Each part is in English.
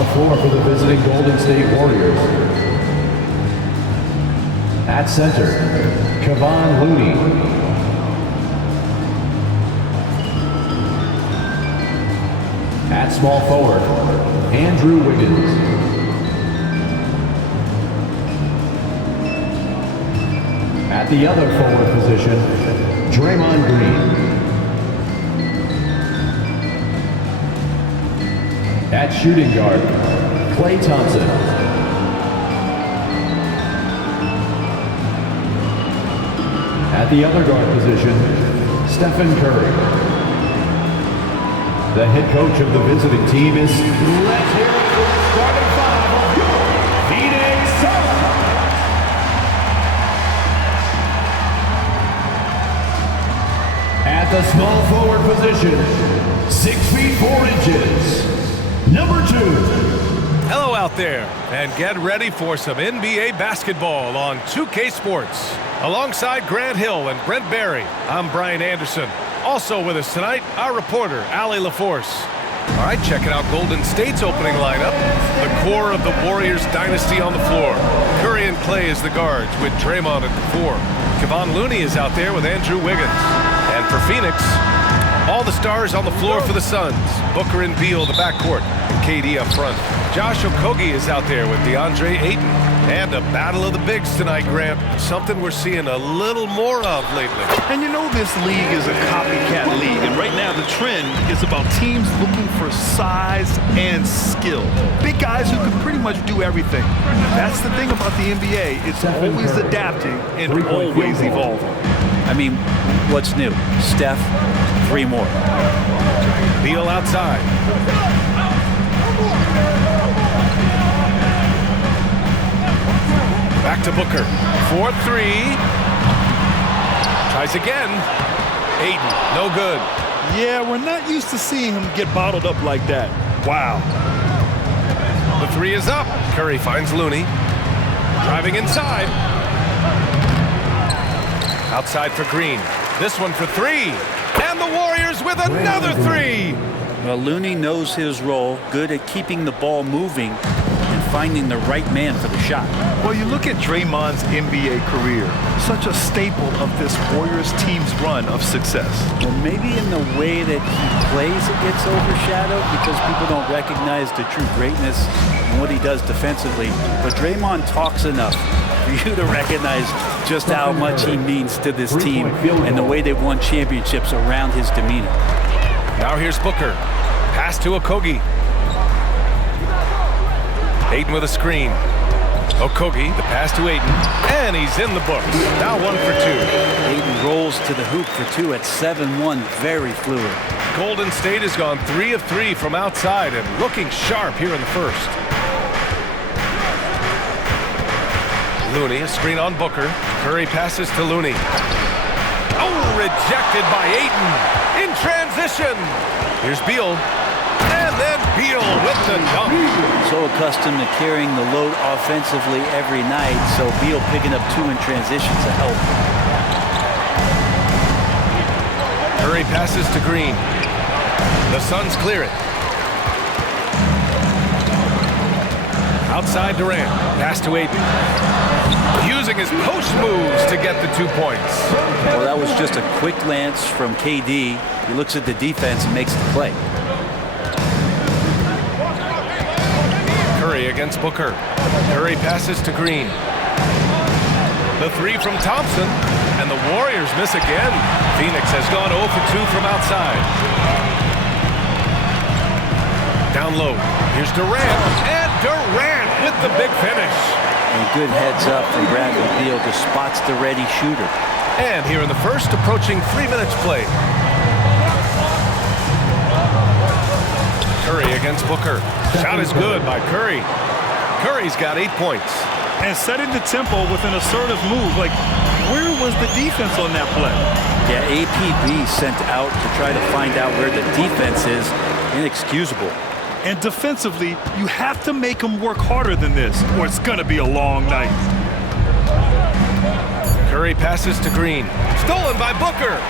the floor for the visiting Golden State Warriors. At center, Kevon Looney. At small forward, Andrew Wiggins. At the other forward position, Draymond Green. At shooting guard, Klay Thompson. At the other guard position, Stephen Curry. The head coach of the visiting team is, let's hear it for the starting five of your Phoenix Suns. At the small forward position, 6 feet 4 inches, number 2. Hello out there, and get ready for some NBA basketball on 2K Sports. Alongside Grant Hill and Brent Barry, I'm Brian Anderson. Also with us tonight, our reporter, Allie LaForce. All right, checking out Golden State's opening lineup. The core of the Warriors dynasty on the floor. Curry and Klay as the guards with Draymond at the 4. Kevon Looney is out there with Andrew Wiggins. And for Phoenix, all the stars on the floor for the Suns. Booker and Beal, the backcourt, and KD up front. Josh Okogie is out there with DeAndre Ayton. And a battle of the bigs tonight, Grant. Something we're seeing a little more of lately. And you know this league is a copycat league. And right now the trend is about teams looking for size and skill. Big guys who can pretty much do everything. That's the thing about the NBA. It's always adapting and always evolving. I mean, what's new? Steph, 3 more. Beal outside. Back to Booker. 4-3. Tries again. Ayton, no good. Yeah, we're not used to seeing him get bottled up like that. Wow. The 3 is up. Curry finds Looney. Driving inside. Outside for Green. This one for 3. And the Warriors with another 3. Well, Looney knows his role, good at keeping the ball moving and finding the right man for the shot. Well, you look at Draymond's NBA career, such a staple of this Warriors team's run of success. Well, maybe in the way that he plays it gets overshadowed because people don't recognize the true greatness and what he does defensively. But Draymond talks enough for you to recognize just how much he means to this team and the way they've won championships around his demeanor. Now here's Booker. Pass to Okogie. Ayton with a screen. Okogie, the pass to Ayton, and he's in the books. Now 1 for 2. Ayton rolls to the hoop for 2 at 7-1, very fluid. Golden State has gone 3 of 3 from outside and looking sharp here in the first. Looney, a screen on Booker. Curry passes to Looney. Oh, rejected by Ayton in transition. Here's Beal. And then Beal with the dunk. So accustomed to carrying the load offensively every night, so Beal picking up 2 in transition to help. Curry passes to Green. The Suns clear it. Outside Durant. Pass to Ayton. Using his post moves to get the 2 points. Well, that was just a quick glance from KD. He looks at the defense and makes the play. Curry against Booker. Curry passes to Green. The 3 from Thompson. And the Warriors miss again. Phoenix has gone 0 for 2 from outside. Down low. Here's Durant. And Durant with the big finish. And good heads up from Bradley Beal, just spots the ready shooter. And here in the first, approaching 3 minutes played. Curry against Booker. Shot is good by Curry. Curry's got 8 points. And setting the tempo with an assertive move. Like, where was the defense on that play? Yeah, APB sent out to try to find out where the defense is. Inexcusable. And defensively, you have to make them work harder than this, or it's going to be a long night. Curry passes to Green. Stolen by Booker.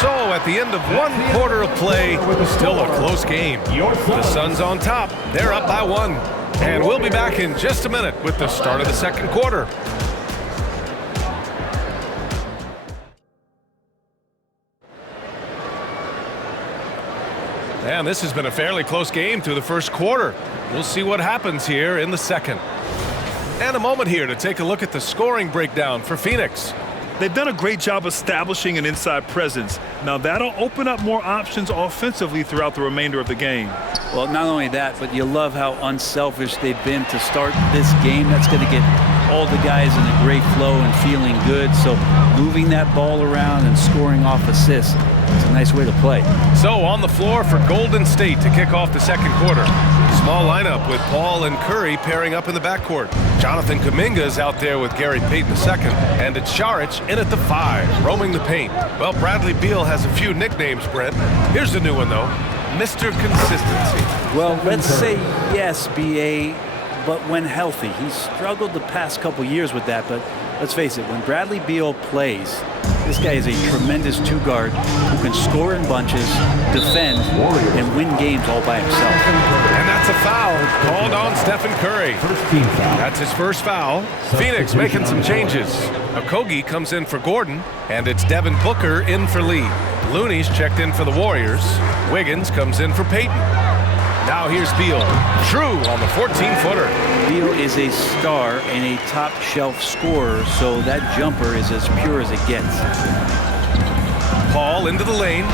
So at the end of one quarter of play, still a close game. The Suns on top. They're up by 1. And we'll be back in just a minute with the start of the second quarter. And this has been a fairly close game through the first quarter. We'll see what happens here in the second. And a moment here to take a look at the scoring breakdown for Phoenix. They've done a great job establishing an inside presence. Now that'll open up more options offensively throughout the remainder of the game. Well, not only that, but you love how unselfish they've been to start this game. That's going to get all the guys in a great flow and feeling good. So moving that ball around and scoring off assists, it's a nice way to play. So on the floor for Golden State to kick off the second quarter. Small lineup with Paul and Curry pairing up in the backcourt. Jonathan Kuminga is out there with Gary Payton II, and it's Šarić in at the 5, roaming the paint. Well, Bradley Beal has a few nicknames, Brent. Here's a new one, though. Mr. Consistency. Well, let's say yes, B.A., but when healthy. He's struggled the past couple years with that, but let's face it, when Bradley Beal plays, this guy is a tremendous two-guard who can score in bunches, defend, and win games all by himself. And that's a foul called on Stephen Curry. That's his first foul. Phoenix making some changes. Okogie comes in for Gordon, and it's Devin Booker in for Lee. Looney's checked in for the Warriors. Wiggins comes in for Payton. Now here's Beal. True on the 14-footer. Beal is a star and a top-shelf scorer, so that jumper is as pure as it gets. Paul into the lane.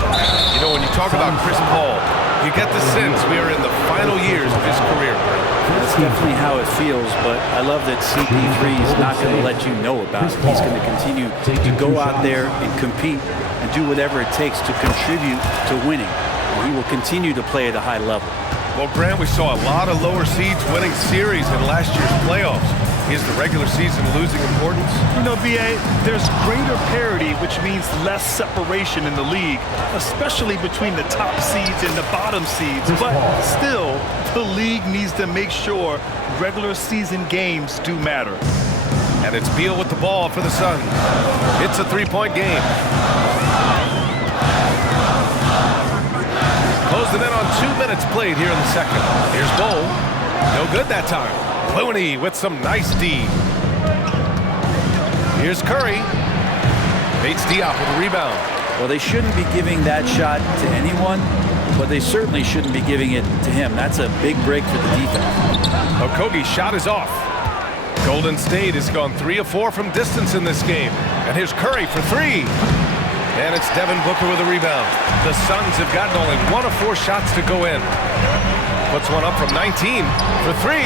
You know, when you talk about Chris Paul, you get the sense we are in the final years of his career. That's definitely how it feels, but I love that CP3 is not going to let you know about it. He's going to continue to go out there and compete and do whatever it takes to contribute to winning. And he will continue to play at a high level. Well, Grant, we saw a lot of lower seeds winning series in last year's playoffs. Is the regular season losing importance? You know, B.A., there's greater parity, which means less separation in the league, especially between the top seeds and the bottom seeds. But still, the league needs to make sure regular season games do matter. And it's Beal with the ball for the Suns. It's a three-point game. Closing in on 2 minutes played here in the second. Here's Bowl. No good that time. Looney with some nice D. Here's Curry. Bates Diop with a rebound. Well, they shouldn't be giving that shot to anyone, but they certainly shouldn't be giving it to him. That's a big break for the defense. Okogie's shot is off. Golden State has gone 3 of 4 from distance in this game. And here's Curry for 3. And it's Devin Booker with a rebound. The Suns have gotten only 1 of 4 shots to go in. Puts one up from 19 for 3.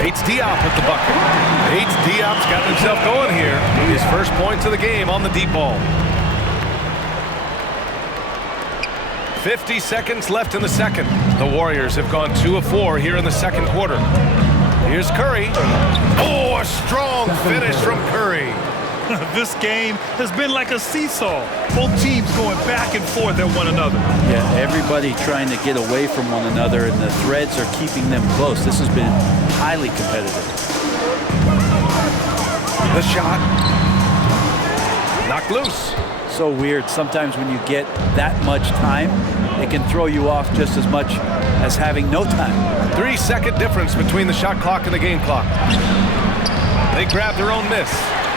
Bates Diop with the bucket. Bates Diop's got himself going here. His first points of the game on the deep ball. 50 seconds left in the second. The Warriors have gone 2 of 4 here in the second quarter. Here's Curry. Oh, a strong finish from Curry. This game has been like a seesaw. Both teams going back and forth at one another. Yeah, everybody trying to get away from one another, and the threads are keeping them close. This has been highly competitive. The shot. Knocked loose. So weird. Sometimes when you get that much time, it can throw you off just as much as having no time. 3-second difference between the shot clock and the game clock. They grab their own miss.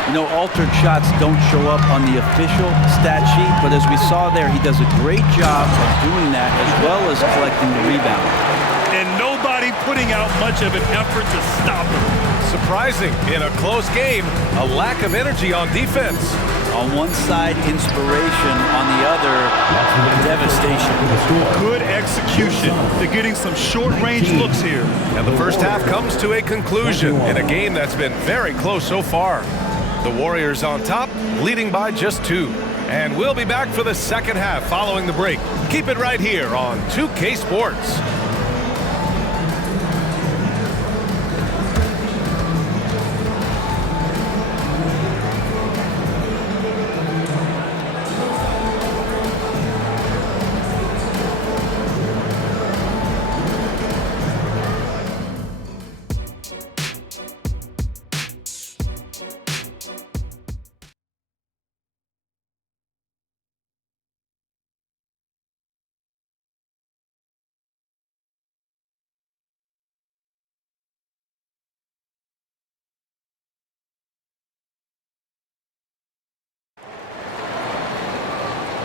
You know, altered shots don't show up on the official stat sheet, but as we saw there, he does a great job of doing that as well as collecting the rebound. And nobody putting out much of an effort to stop him. Surprising in a close game, a lack of energy on defense. On one side, inspiration. On the other, devastation. Good execution. They're getting some short-range looks here. And the first half comes to a conclusion in a game that's been very close so far. The Warriors on top, leading by just 2. And we'll be back for the second half following the break. Keep it right here on 2K Sports.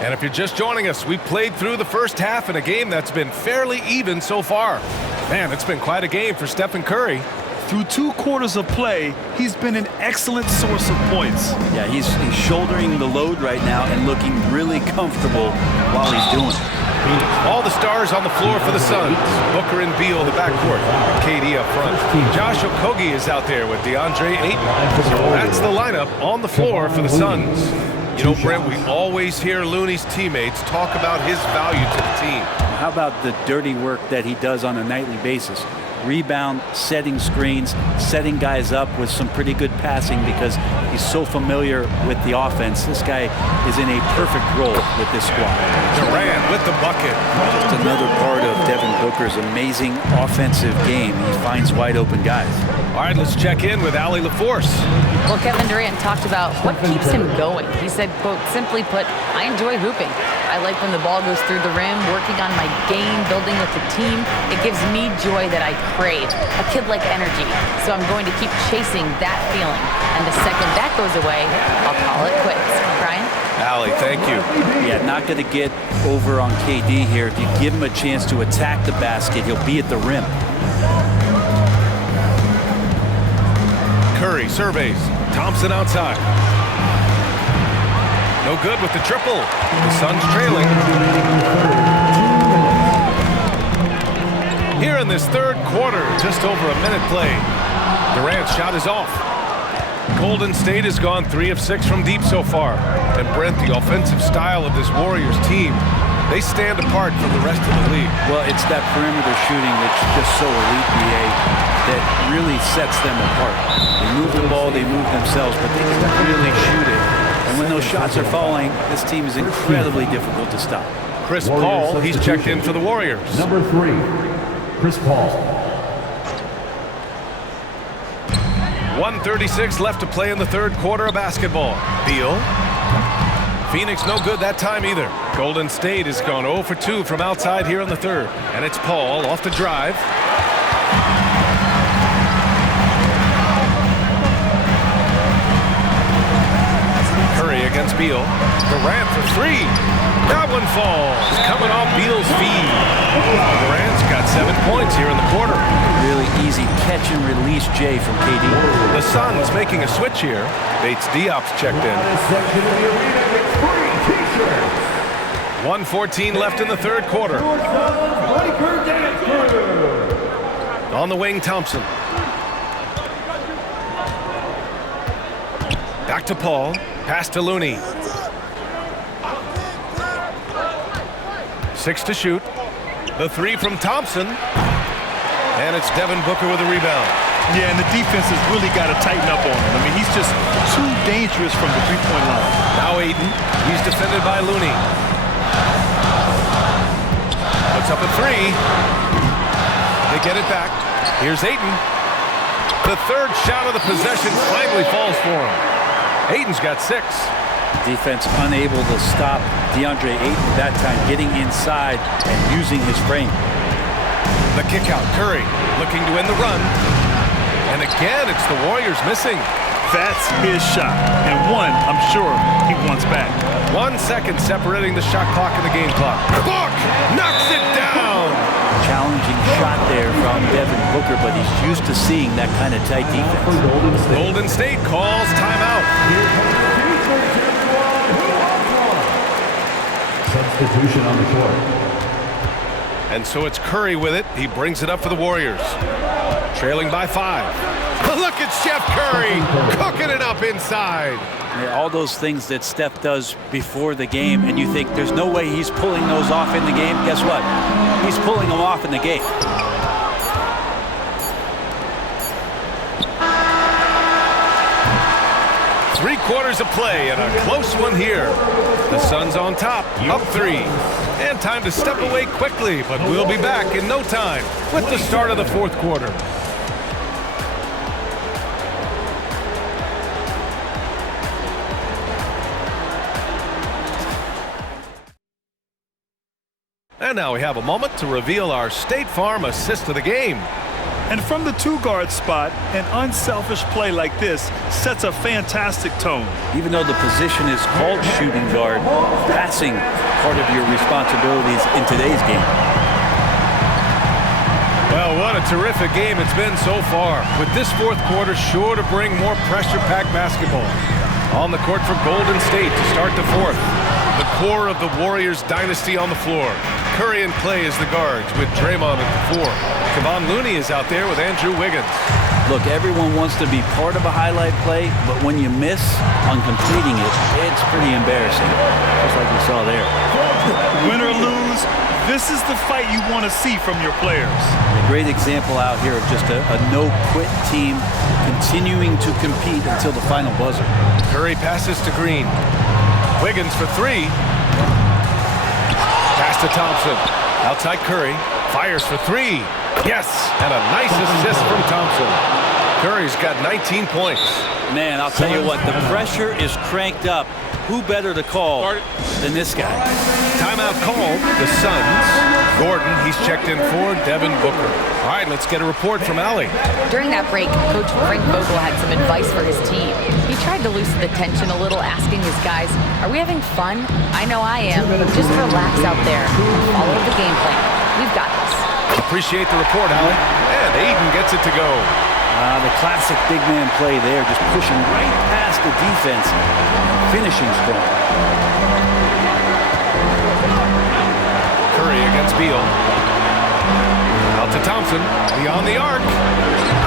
And if you're just joining us, we played through the first half in a game that's been fairly even so far. Man, it's been quite a game for Stephen Curry. Through 2 quarters of play, he's been an excellent source of points. Yeah, he's shouldering the load right now and looking really comfortable while he's doing it. All the stars on the floor for the Suns. Booker and Beal, the backcourt. KD up front. Josh Okogie is out there with DeAndre Ayton. So that's the lineup on the floor for the Suns. You know, Brent, we always hear Looney's teammates talk about his value to the team. How about the dirty work that he does on a nightly basis? Rebound, setting screens, setting guys up with some pretty good passing because he's so familiar with the offense. This guy is in a perfect role with this squad. Durant with the bucket. Just another part of Devin Booker's amazing offensive game. He finds wide open guys. All right, let's check in with Allie LaForce. Well, Kevin Durant talked about what keeps him going. He said, quote, simply put, I enjoy hooping. I like when the ball goes through the rim, working on my game, building with the team. It gives me joy that I crave, a kid-like energy. So I'm going to keep chasing that feeling. And the second that goes away, I'll call it quits. Brian? Allie, thank you. Yeah, not going to get over on KD here. If you give him a chance to attack the basket, he'll be at the rim. Curry surveys. Thompson outside. No good with the triple. The Suns trailing. Here in this third quarter, just over a minute played. Durant's shot is off. Golden State has gone 3 of 6 from deep so far. And Brent, the offensive style of this Warriors team, they stand apart from the rest of the league. Well, it's that perimeter shooting that's just so elite, BA, that really sets them apart. They move the ball, they move themselves, but they can really shoot it. And when those shots are falling, this team is incredibly difficult to stop. Chris Paul, he's checked in for the Warriors. Number 3, Chris Paul. 1:36 left to play in the third quarter of basketball. Beal. Phoenix no good that time either. Golden State has gone 0 for 2 from outside here in the third. And it's Paul off the drive. Curry against Beal. Durant for 3. That one falls. Coming off Beal's feed. Durant's got 7 points here in the quarter. Really easy catch and release, Jay, from KD. The Suns making a switch here. Bates Diop's checked in. 1:14 left in the third quarter. On the wing, Thompson. Back to Paul. Pass to Looney. 6 to shoot. The 3 from Thompson. And it's Devin Booker with a rebound. Yeah, and the defense has really got to tighten up on him. I mean, he's just too dangerous from the three-point line. Now Ayton. He's defended by Looney. Puts up a 3. They get it back. Here's Ayton. The third shot of the possession finally falls for him. Ayton's got 6. Defense unable to stop DeAndre Ayton that time, getting inside and using his frame. The kick out. Curry looking to win the run. And again, it's the Warriors missing. That's his shot. And one, I'm sure, he wants back. 1 second separating the shot clock and the game clock. Book knocks it down. Challenging shot there from Devin Booker, but he's used to seeing that kind of tight defense. Golden State calls timeout. Substitution on the court. And so it's Curry with it. He brings it up for the Warriors. Trailing by 5. Look at Steph Curry cooking it up inside. Yeah, all those things that Steph does before the game, and you think there's no way he's pulling those off in the game. Guess what? He's pulling them off in the game. Three quarters of play and a close one here. The Suns on top, up 3. And time to step away quickly, but we'll be back in no time with the start of the fourth quarter. And now we have a moment to reveal our State Farm assist of the game. And from the 2-guard spot, an unselfish play like this sets a fantastic tone. Even though the position is called shooting guard, passing part of your responsibilities in today's game. Well, what a terrific game it's been so far, with this fourth quarter sure to bring more pressure-packed basketball. On the court for Golden State to start the fourth. The core of the Warriors dynasty on the floor. Curry and Clay as the guards with Draymond at the four. Kevon Looney is out there with Andrew Wiggins. Look, everyone wants to be part of a highlight play, but when you miss on completing it, it's pretty embarrassing, just like we saw there. Win or lose, this is the fight you want to see from your players. A great example out here of just a no-quit team continuing to compete until the final buzzer. Curry passes to Green. Wiggins for three. Pass to Thompson. Outside Curry. Fires for three. Yes! And a nice assist from Thompson. Curry's got 19 points. Man, I'll tell you what, the pressure is cranked up. Who better to call than this guy? Timeout called. The Suns. Gordon, he's checked in for Devin Booker. All right, let's get a report from Allie. During that break, Coach Frank Vogel had some advice for his team. He tried to loosen the tension a little, asking his guys, are we having fun? I know I am. Just relax out there. Follow the game plan. We've got this. Appreciate the report, Allie. And Aiden gets it to go. The classic big man play there, just pushing right past the defense, finishing strong. Curry against Beal. Out to Thompson, beyond the arc.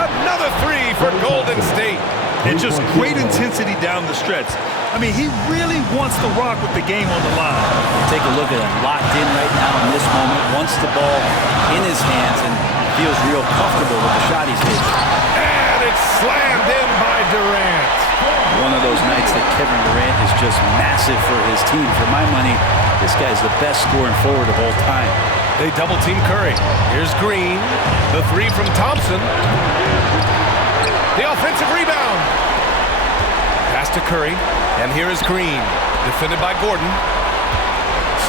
Another three for Golden State. And just great intensity down the stretch. I mean, he really wants to rock with the game on the line. Take a look at him, locked in right now in this moment, wants the ball in his hands and feels real comfortable with the shot he's taking. And it's slammed in by Durant. One of those nights that Kevin Durant is just massive for his team. For my money, this guy's the best scoring forward of all time. They double team Curry. Here's Green. The three from Thompson. The offensive rebound. Pass to Curry. And here is Green. Defended by Gordon.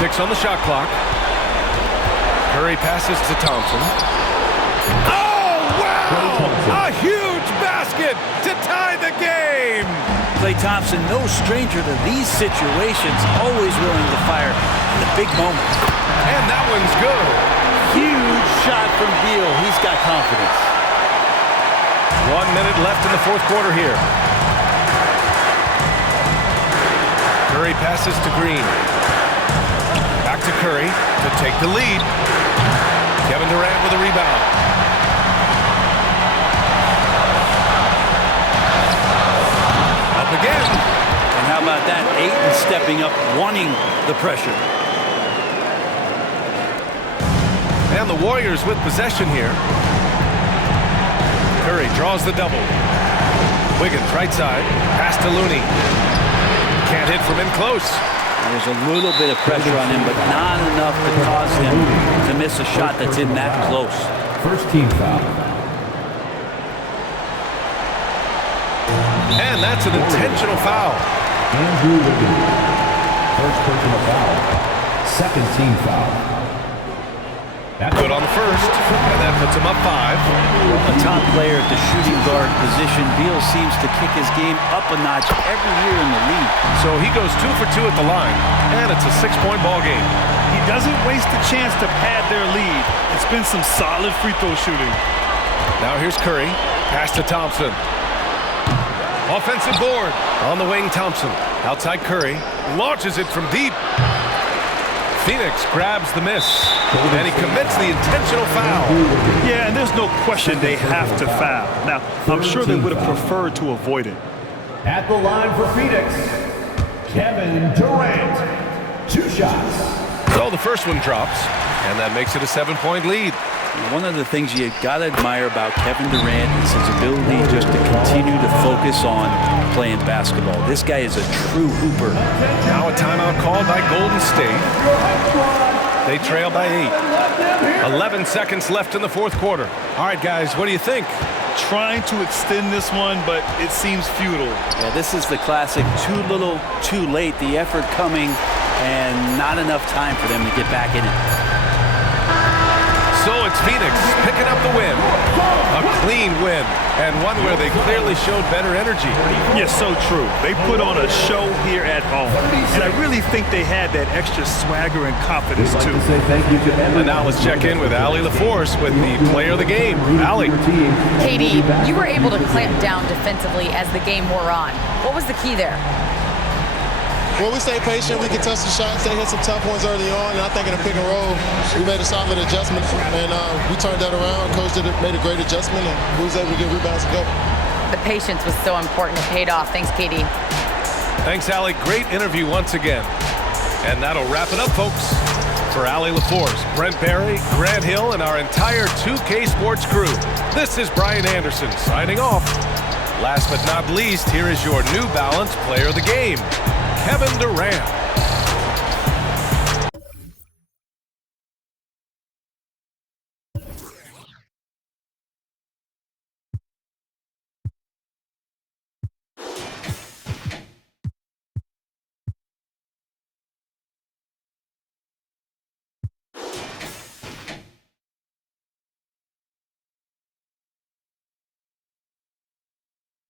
6 on the shot clock. Curry passes to Thompson. Oh, wow! A huge basket to tie the game! Klay Thompson, no stranger to these situations, always willing to fire in the big moments. And that one's good. Huge shot from Beal. He's got confidence. 1 minute left in the fourth quarter here. Curry passes to Green. Back to Curry to take the lead. Kevin Durant with a rebound. Up again. And how about that? Ayton stepping up, wanting the pressure. And the Warriors with possession here. Curry draws the double. Wiggins right side. Pass to Looney. Can't hit from in close. There's a little bit of pressure on him, but not enough to cause him to miss a shot that's in that close. First team foul. And that's an intentional foul. Andrew Wiggins. First personal foul. Second team foul. Good on the first, and that puts him up 5. A top player at the shooting guard position, Beal seems to kick his game up a notch every year in the league. So he goes 2 for 2 at the line, and it's a 6-point ball game. He doesn't waste a chance to pad their lead. It's been some solid free throw shooting. Now here's Curry, pass to Thompson. Offensive board. On the wing, Thompson. Outside Curry, launches it from deep. Phoenix grabs the miss, and he commits the intentional foul. Yeah, and there's no question they have to foul. Now, I'm sure they would have preferred to avoid it. At the line for Phoenix, Kevin Durant. 2 shots. So the first one drops, and that makes it a 7-point lead. One of the things you got to admire about Kevin Durant is his ability just to continue to focus on playing basketball. This guy is a true hooper. Now a timeout called by Golden State. They trail by 8. 11 seconds left in the fourth quarter. All right, guys, what do you think? Trying to extend this one, but it seems futile. Yeah, this is the classic too little, too late. The effort coming and not enough time for them to get back in it. So it's Phoenix picking up the win. A clean win, and one where they clearly showed better energy. Yes, so true. They put on a show here at home, and I really think they had that extra swagger and confidence, too. And now let's check in with Allie LaForce with the player of the game. Allie. KD, you were able to clamp down defensively as the game wore on. What was the key there? Well, we stayed patient. We contested shots. They hit some tough ones early on, and I think in a pick and roll, we made a solid adjustment, and we turned that around. Coach made a great adjustment, and we was able to get rebounds and go. The patience was so important. It paid off. Thanks, KD. Thanks, Allie. Great interview once again. And that'll wrap it up, folks. For Allie LaForce, Brent Barry, Grant Hill, and our entire 2K Sports crew, this is Brian Anderson signing off. Last but not least, here is your New Balance player of the game, Kevin Durant.